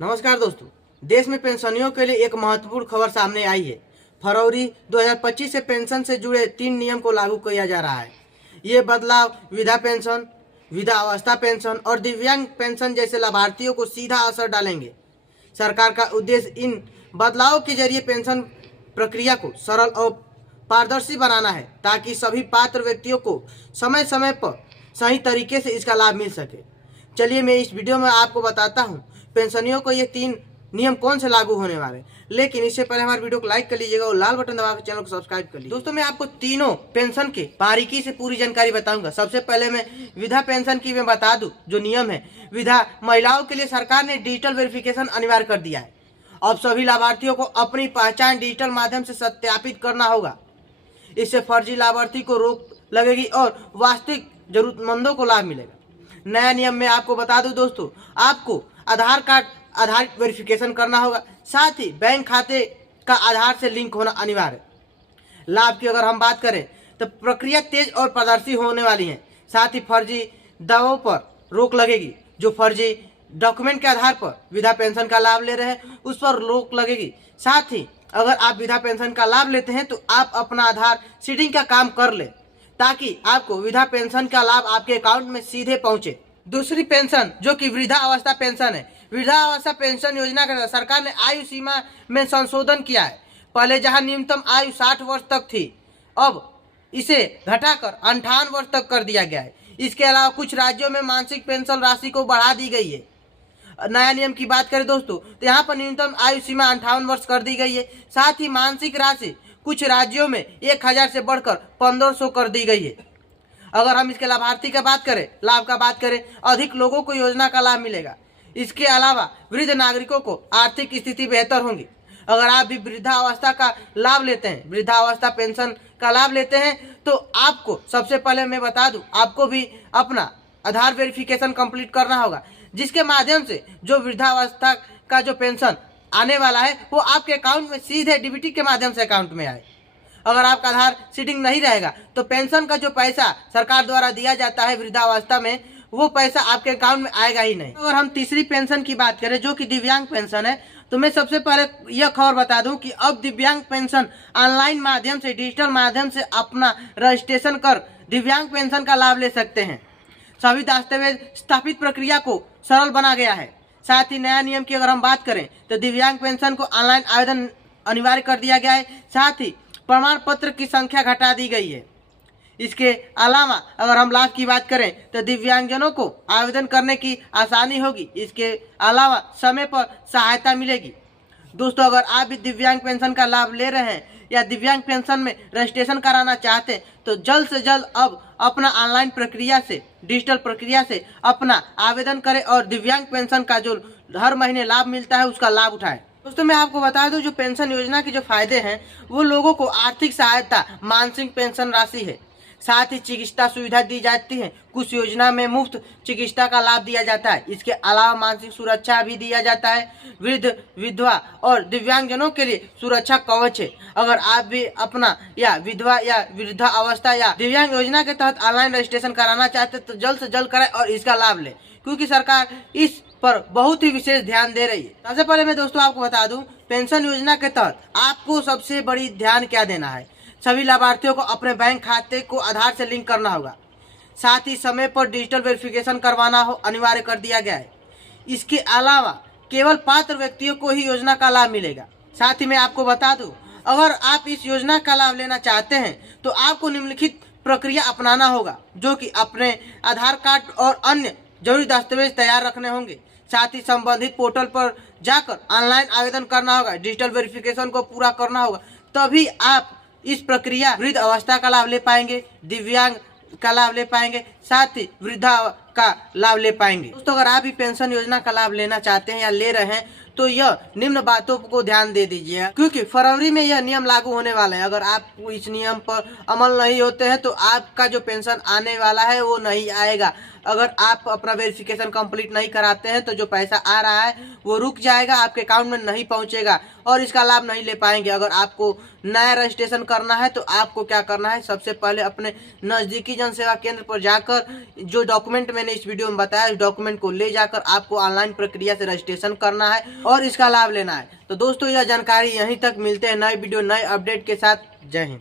नमस्कार दोस्तों। देश में पेंशनियों के लिए एक महत्वपूर्ण खबर सामने आई है। फरवरी 2025 से पेंशन से जुड़े 3 नियम को लागू किया जा रहा है। ये बदलाव विधवा पेंशन, विधवावस्था पेंशन और दिव्यांग पेंशन जैसे लाभार्थियों को सीधा असर डालेंगे। सरकार का उद्देश्य इन बदलावों के जरिए पेंशन प्रक्रिया को सरल और पारदर्शी बनाना है, ताकि सभी पात्र व्यक्तियों को समय समय पर सही तरीके से इसका लाभ मिल सके। चलिए मैं इस वीडियो में आपको बताता हूँ पेंशनियों को ये 3 नियम कौन से लागू होने वाले हैं। लेकिन इससे पहले हमारे वीडियो को लाइक कर लीजिएगा और लाल बटन दबाकर चैनल को सब्सक्राइब कर लीजिए। दोस्तों मैं आपको तीनों पेंशन के बारीकी से पूरी जानकारी बताऊंगा। सबसे पहले मैं विधवा पेंशन की मैं बता दूं जो नियम है। विधवा महिलाओं के लिए सरकार ने डिजिटल वेरिफिकेशन अनिवार्य कर दिया है। अब सभी लाभार्थियों को अपनी पहचान डिजिटल माध्यम से सत्यापित करना होगा। इससे फर्जी लाभार्थी को रोक लगेगी और वास्तविक जरूरतमंदों को लाभ मिलेगा। नया नियम में आपको बता दूं दोस्तों, आपको आधार कार्ड आधारित वेरिफिकेशन करना होगा। साथ ही बैंक खाते का आधार से लिंक होना अनिवार्य है। लाभ की अगर हम बात करें तो प्रक्रिया तेज और पारदर्शी होने वाली है। साथ ही फर्जी दावों पर रोक लगेगी। जो फर्जी डॉक्यूमेंट के आधार पर विधवा पेंशन का लाभ ले रहे हैं उस पर रोक लगेगी। साथ ही अगर आप विधवा पेंशन का लाभ लेते हैं तो आप अपना आधार सीडिंग का काम कर ले, ताकि आपको विधवा पेंशन का लाभ आपके अकाउंट में सीधे पहुंचे। दूसरी पेंशन जो कि वृद्धावस्था पेंशन है। वृद्धावस्था पेंशन योजना के सरकार ने आयु सीमा में संशोधन किया है। पहले जहां न्यूनतम आयु 60 वर्ष तक थी, अब इसे घटाकर 58 वर्ष तक कर दिया गया है। इसके अलावा कुछ राज्यों में मासिक पेंशन राशि को बढ़ा दी गई है। नया नियम की बात करें दोस्तों तो यहाँ पर न्यूनतम आयु सीमा 58 वर्ष कर दी गई है। साथ ही मासिक राशि कुछ राज्यों में 1000 से बढ़कर 1500 कर दी गई है। अगर हम इसके लाभार्थी का बात करें, लाभ का बात करें, अधिक लोगों को योजना का लाभ मिलेगा। इसके अलावा वृद्ध नागरिकों को आर्थिक स्थिति बेहतर होगी। अगर आप भी वृद्धावस्था का लाभ लेते हैं, वृद्धावस्था पेंशन का लाभ लेते हैं, तो आपको सबसे पहले मैं बता दूं, आपको भी अपना आधार वेरिफिकेशन कंप्लीट करना होगा, जिसके माध्यम से जो वृद्धावस्था का जो पेंशन आने वाला है वो आपके अकाउंट में सीधे डीबीटी के माध्यम से अकाउंट में आए। अगर आपका आधार सीडिंग नहीं रहेगा तो पेंशन का जो पैसा सरकार द्वारा दिया जाता है वृद्धावस्था में, वो पैसा आपके अकाउंट में आएगा ही नहीं। अगर हम तीसरी पेंशन की बात करें जो कि दिव्यांग पेंशन है, तो मैं सबसे पहले यह खबर बता दूं कि अब दिव्यांग पेंशन ऑनलाइन माध्यम से, डिजिटल माध्यम से अपना रजिस्ट्रेशन कर दिव्यांग पेंशन का लाभ ले सकते हैं। सभी दस्तावेज स्थापित प्रक्रिया को सरल बना गया है। साथ ही नया नियम की अगर हम बात करें तो दिव्यांग पेंशन को ऑनलाइन आवेदन अनिवार्य कर दिया गया है। साथ ही प्रमाण पत्र की संख्या घटा दी गई है। इसके अलावा अगर हम लाभ की बात करें तो दिव्यांगजनों को आवेदन करने की आसानी होगी। इसके अलावा समय पर सहायता मिलेगी। दोस्तों अगर आप भी दिव्यांग पेंशन का लाभ ले रहे हैं या दिव्यांग पेंशन में रजिस्ट्रेशन कराना चाहते हैं तो जल्द से जल्द अब अपना ऑनलाइन प्रक्रिया से, डिजिटल प्रक्रिया से अपना आवेदन करें और दिव्यांग पेंशन का जो हर महीने लाभ मिलता है उसका लाभ उठाएं। दोस्तों मैं आपको बता दूं जो पेंशन योजना के जो फायदे हैं वो लोगों को आर्थिक सहायता, मासिक पेंशन राशि है। साथ ही चिकित्सा सुविधा दी जाती है। कुछ योजना में मुफ्त चिकित्सा का लाभ दिया जाता है। इसके अलावा मानसिक सुरक्षा भी दिया जाता है। वृद्ध, विधवा और दिव्यांगजनों के लिए सुरक्षा कवच है। अगर आप भी अपना या विधवा या वृद्धावस्था या दिव्यांग योजना के तहत ऑनलाइन रजिस्ट्रेशन कराना चाहते हैं तो जल्द से जल्द कराएं और इसका लाभ लें, क्योंकि सरकार इस पर बहुत ही विशेष ध्यान दे रही है। सबसे पहले मैं दोस्तों आपको बता दूं पेंशन योजना के तहत आपको सबसे बड़ी ध्यान क्या देना है। सभी लाभार्थियों को अपने बैंक खाते को आधार से लिंक करना होगा। साथ ही समय पर डिजिटल वेरिफिकेशन करवाना हो अनिवार्य कर दिया गया है। इसके अलावा केवल पात्र व्यक्तियों को ही योजना का लाभ मिलेगा। साथ ही मैं आपको बता दूं अगर आप इस योजना का लाभ लेना चाहते हैं तो आपको निम्नलिखित प्रक्रिया अपनाना होगा, जो कि अपने आधार कार्ड और अन्य जरूरी दस्तावेज तैयार रखने होंगे। साथ ही संबंधित पोर्टल पर जाकर ऑनलाइन आवेदन करना होगा, डिजिटल वेरिफिकेशन को पूरा करना होगा, तभी आप इस प्रक्रिया वृद्ध अवस्था का लाभ ले पाएंगे, दिव्यांग का लाभ ले पाएंगे, साथ ही वृद्धा का लाभ ले पाएंगे। दोस्तों अगर आप भी पेंशन योजना का लाभ लेना चाहते हैं या ले रहे हैं तो यह निम्न बातों को ध्यान दे दीजिए, क्योंकि फरवरी में यह नियम लागू होने वाला है। अगर आप इस नियम पर अमल नहीं होते हैं तो आपका जो पेंशन आने वाला है वो नहीं आएगा। अगर आप अपना वेरिफिकेशन कंप्लीट नहीं कराते हैं तो जो पैसा आ रहा है वो रुक जाएगा, आपके अकाउंट में नहीं पहुंचेगा और इसका लाभ नहीं ले पाएंगे। अगर आपको नया रजिस्ट्रेशन करना है तो आपको क्या करना है, सबसे पहले अपने नज़दीकी जन सेवा केंद्र पर जाकर जो डॉक्यूमेंट मैंने मैंने इस वीडियो में बताया, इस डॉक्यूमेंट को ले जाकर आपको ऑनलाइन प्रक्रिया से रजिस्ट्रेशन करना है और इसका लाभ लेना है। तो दोस्तों यह जानकारी यहीं तक, मिलते हैं नए वीडियो नए अपडेट के साथ। जय हिंद।